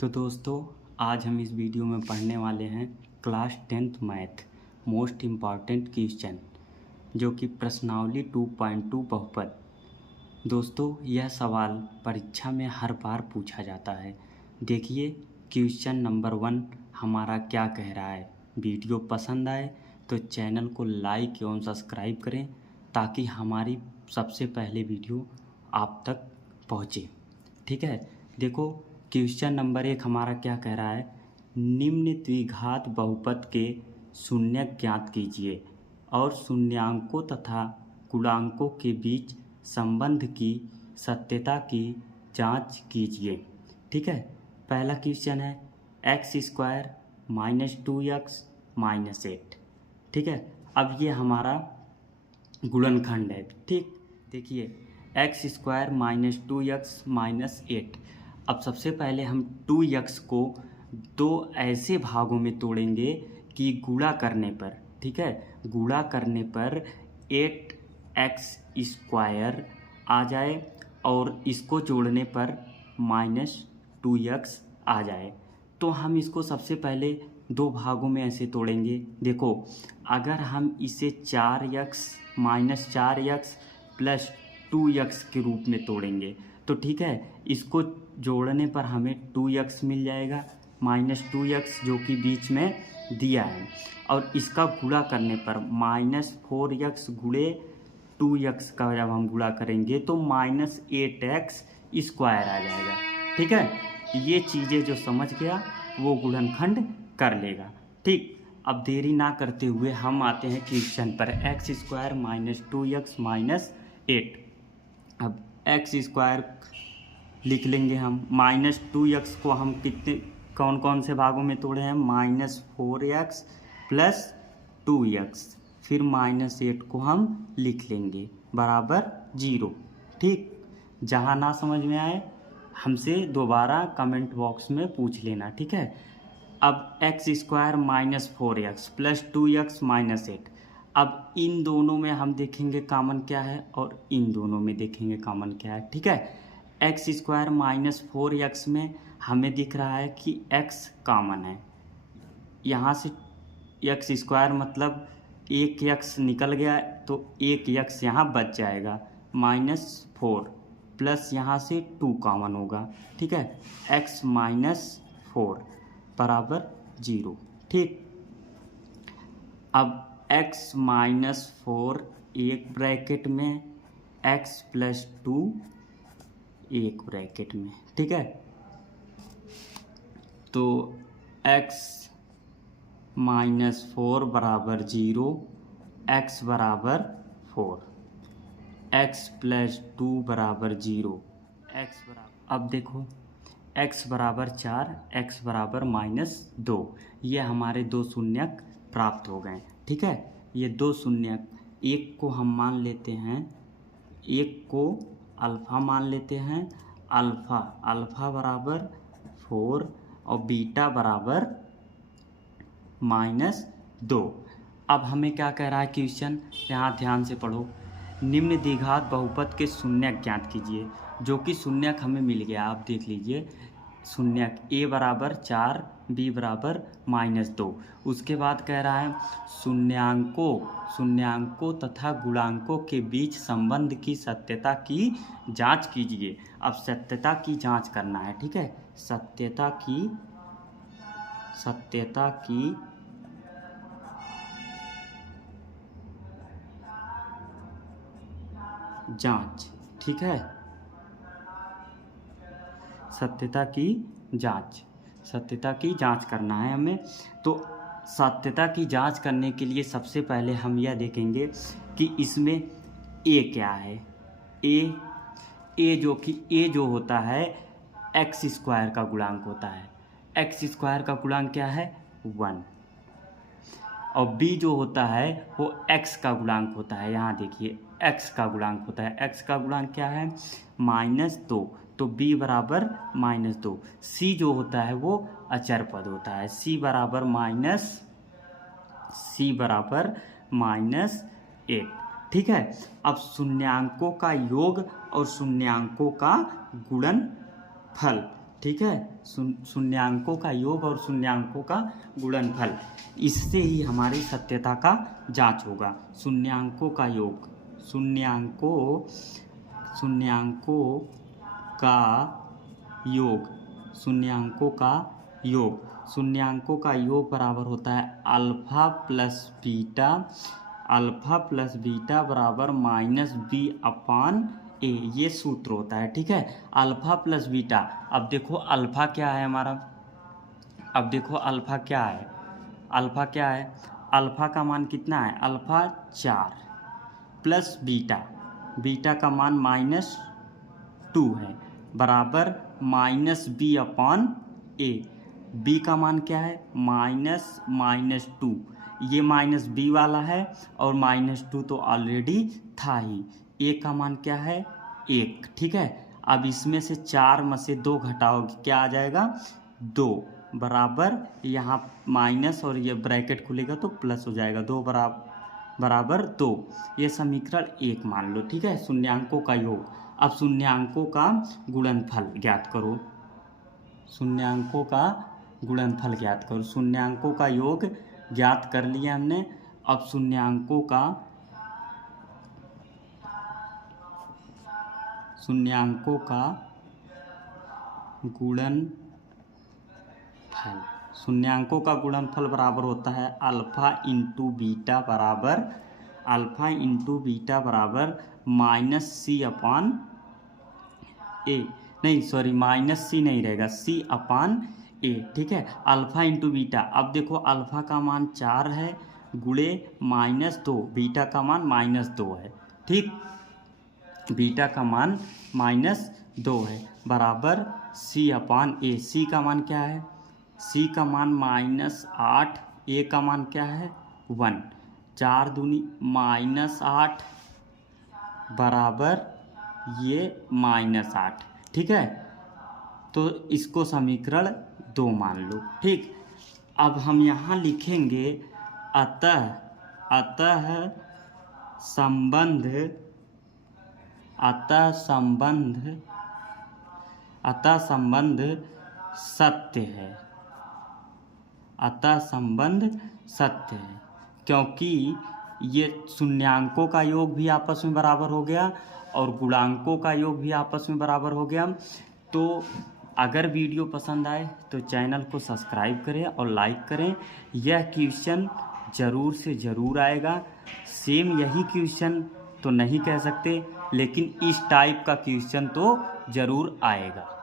तो दोस्तों, आज हम इस वीडियो में पढ़ने वाले हैं class 10th math most important question, जो कि प्रश्नावली 2.2 बहुपद। दोस्तों, यह सवाल परीक्षा में हर बार पूछा जाता है। देखिए क्वेश्चन नंबर 1 हमारा क्या कह रहा है। वीडियो पसंद आए तो चैनल को लाइक एवं सब्सक्राइब करें ताकि हमारी सबसे पहले वीडियो आप तक पहुँचे। ठीक है, देखो क्वेश्चन नंबर 1 हमारा क्या कह रहा है। निम्न द्विघात बहुपद के शून्यक ज्ञात कीजिए और शून्यांकों तथा गुणांकों के बीच संबंध की सत्यता की जांच कीजिए। ठीक है, पहला क्वेश्चन है x² - 2x - 8। ठीक है, अब ये हमारा गुणनखंड है। ठीक, देखिए x² - 2x - 8। अब सबसे पहले हम 2x को दो ऐसे भागों में तोड़ेंगे कि गुणा करने पर, ठीक है, गुणा करने पर 8x² आ जाए और इसको जोड़ने पर -2x आ जाए। तो हम इसको सबसे पहले दो भागों में ऐसे तोड़ेंगे। देखो, अगर हम इसे 4x - 4x + 2x के रूप में तोड़ेंगे तो ठीक है, इसको जोड़ने पर हमें 2x मिल जाएगा, -2x जो कि बीच में दिया है, और इसका गुणा करने पर -4x गुणे 2x का जब हम गुणा करेंगे तो -8x² आ जाएगा। ठीक है, ये चीज़ें जो समझ गया वो गुणनखंड कर लेगा। ठीक, अब देरी ना करते हुए हम आते हैं क्वेश्चन पर। x² - 2x - 8। अब x² लिख लेंगे हम। -2x को हम कौन कौन से भागों में तोड़े हैं, -4x + 2x, फिर -8 को हम लिख लेंगे बराबर 0। ठीक, जहाँ ना समझ में आए हमसे दोबारा कमेंट बॉक्स में पूछ लेना। ठीक है, अब x² - 4x + 2x - 8। अब इन दोनों में हम देखेंगे कॉमन क्या है और इन दोनों में देखेंगे कॉमन क्या है। ठीक है, x² - 4x में हमें दिख रहा है कि x कॉमन है। यहाँ से x² मतलब एक x निकल गया तो एक x यहाँ बच जाएगा, -4 प्लस यहाँ से 2 कॉमन होगा। ठीक है, x - 4 बराबर 0। ठीक, अब x - 4 एक ब्रैकेट में, x + 2 एक ब्रैकेट में। ठीक है, तो x - 4 बराबर 0, x बराबर 4, x + 2 बराबर 0, x बराबर, अब देखो x बराबर 4, x बराबर -2। ये हमारे दो शून्यक प्राप्त हो गए। ठीक है, ये दो शून्यक, एक को हम मान लेते हैं, एक को अल्फ़ा मान लेते हैं। अल्फ़ा बराबर 4 और बीटा बराबर -2। अब हमें क्या कह रहा है क्वेश्चन, यहाँ ध्यान से पढ़ो। निम्न द्विघात बहुपद के शून्यक ज्ञात कीजिए, जो कि शून्यक हमें मिल गया। आप देख लीजिए शून्यक a बराबर 4, b बराबर -2। उसके बाद कह रहा है शून्यांकों तथा गुणांकों के बीच संबंध की सत्यता की जांच कीजिए। अब सत्यता की जांच करना है। ठीक है, सत्यता की जांच। ठीक है, सत्यता की जांच करना है हमें। तो सत्यता की जांच करने के लिए सबसे पहले हम यह देखेंगे कि इसमें a क्या है। a जो होता है x² का गुणांक होता है। x² का गुणांक क्या है, 1। और b जो होता है वो x का गुणांक होता है। यहाँ देखिए x का गुणांक होता है। x का गुणांक क्या है, -2, तो b बराबर -2। c जो होता है वो अचर पद होता है। c बराबर -8। ठीक है, अब शून्यांकों का योग और शून्यांकों का गुणनफल ठीक है, शून्यांकों का योग और शून्यांकों का गुणनफल, इससे ही हमारी सत्यता का जांच होगा। शून्यांकों का योग, शून्यांकों का योग, शून्यांकों का योग, शून्यांकों का योग बराबर होता है अल्फा प्लस बीटा बराबर माइनस बी अपान ए, ये सूत्र होता है। ठीक है, अल्फा प्लस बीटा। अब देखो अल्फा क्या है हमारा, अब देखो अल्फा क्या है, अल्फा क्या है, अल्फा का मान कितना है, अल्फा 4 प्लस बीटा का मान -2 है बराबर माइनस बी अपॉन ए। बी का मान क्या है, -2, ये माइनस बी वाला है और -2 तो ऑलरेडी था ही। ए का मान क्या है, 1। ठीक है, अब इसमें से 4 में से 2 घटाओगे, क्या आ जाएगा, 2 बराबर, यहाँ माइनस और ये ब्रैकेट खुलेगा तो प्लस हो जाएगा, 2 बराबर 2। ये समीकरण 1 मान लो। ठीक है, शून्यांकों का योग। अब शून्यांकों का गुणनफल ज्ञात करो, शून्यांकों का गुणनफल ज्ञात करो। शून्यांकों का योग ज्ञात कर लिया हमने। अब शून्यांकों का गुणनफल, शून्यांकों का गुणनफल बराबर होता है अल्फा इंटू बीटा बराबर माइनस सी अपान ए, नहीं सॉरी, माइनस सी नहीं रहेगा, सी अपान ए। ठीक है, अल्फा इंटू बीटा। अब देखो अल्फा का मान 4 है गुणे -2, बीटा का मान -2 है। ठीक, बीटा का मान -2 है बराबर सी अपान ए। सी का मान क्या है, सी का मान -8, ए का मान क्या है 1, 4 दूनी -8 बराबर ये -8। ठीक है, तो इसको समीकरण 2 मान लो। ठीक, अब हम यहाँ लिखेंगे अतः संबंध सत्य है, अतः संबंध सत्य है, क्योंकि ये शून्यांकों का योग भी आपस में बराबर हो गया और गुणांकों का योग भी आपस में बराबर हो गया। तो अगर वीडियो पसंद आए तो चैनल को सब्सक्राइब करें और लाइक करें। यह क्वेश्चन ज़रूर से ज़रूर आएगा। सेम यही क्वेश्चन तो नहीं कह सकते, लेकिन इस टाइप का क्वेश्चन तो ज़रूर आएगा।